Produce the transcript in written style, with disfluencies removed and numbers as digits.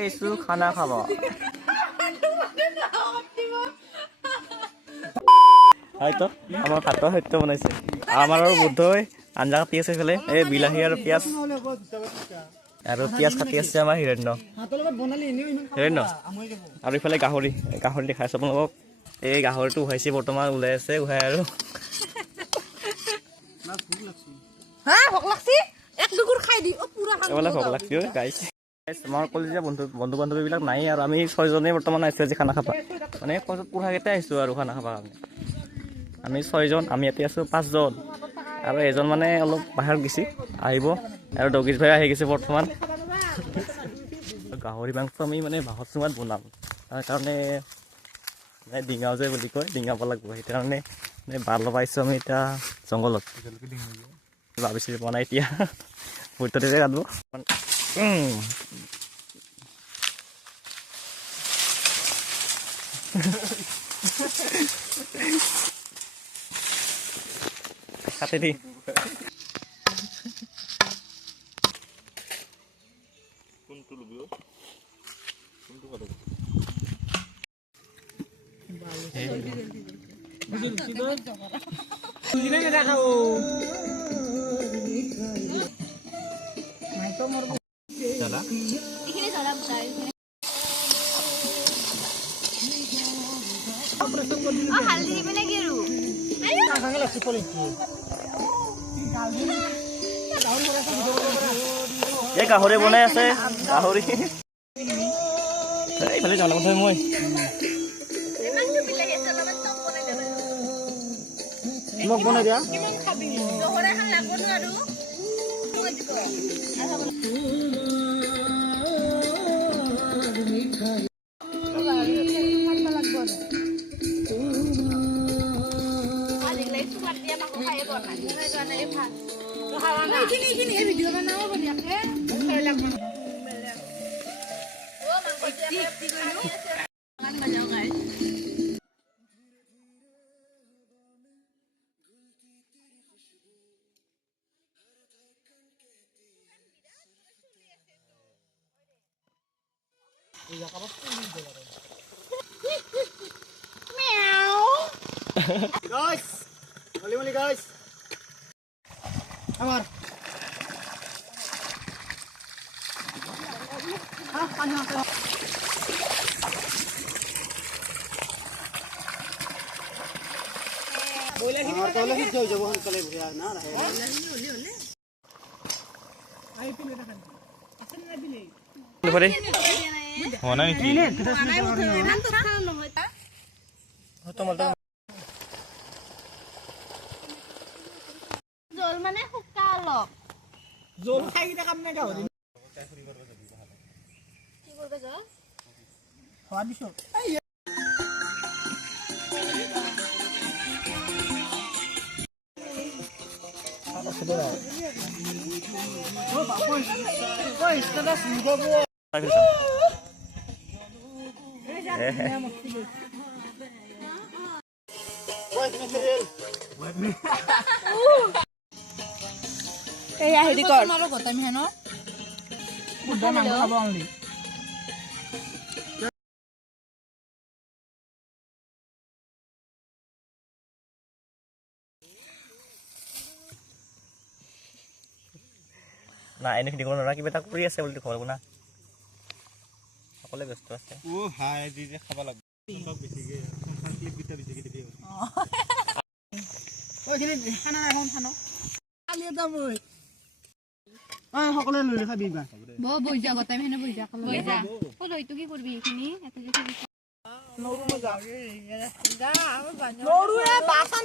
আইছো খানা খাব হয়তো আমাৰ ভাতৰ সত্য বনাইছে আমাৰ আৰু বুদ্ধই আঞ্জা কাটি আছে ফেলে এই বিলাহী আৰু পিয়াজ আৰু পিয়াজ কাটি আছে আমাৰ হিৰণ্য আৰু ইফালে গাহৰি গাহৰি দেখাইছো আপোনালোকক এই গাহৰিটো উহাইছে বৰ্তমান ওলাই আছে উহাই আৰু ভোক লাগছি গাইছ আমাৰ কলেজীয়া বন্ধু বান্ধৱীবিলাক নাই আৰু আমি 6 জনে বৰ্তমান আহিছো আজি খানা খাবা মানে পুৰাকেইটা আহিছো আৰু খানা খাবা কাৰণে আমি 6 জন আমি ইয়াতে আছো 5 জন আৰু এজন মানে অলপ বাহিৰত গেছি আহিব আৰু দগিজ ভাই আহি গৈছে বৰ্তমান গাহৰি মাংস আমি মানে বাহত চুঙাত বনাম তাৰ কাৰণে ডিঙাও যে বুলি কয় ডিঙাব লাগিব সেইকাৰণে বাৰ লগাইছো আমি এতিয়া জংঘলত ভাবিছো বনাই এতিয়া ভূততে কাটব কাটে দি কোনটো লবি কোনটো কাটে এই গাহৰি বনাই আছে গাহৰি এইফালে যাওঁ কথা মই মোক বনাই দিয়া guys, muli guys. Amar. होना नहीं জল মানে শুকা অলপ জল খাই কিটা কাম নাই গাহৰি কি করবে জল খাওয়া দিছো এই আহি কর মারো গতাম হেন বুদ্ধা মাংস খাবো অনলি না এনে কি কোনো না কিবা তা কৰি আছে বলি খবৰ না সকলে ব্যস্ত আছে ও হাই দি যে খাবা লাগব সব বেছিকে ক্লিপ বিটা বেছিকে দিবি ওই খিনি খানা এখন খানো কালি দাম ওই সকলে লৈ খাবি বা বই যা গতাই হেনে বই যা বই যা ও লই তো কি করবি এখিনি এত যে নরু মজা যা আমার বাজা নরু এ বাসান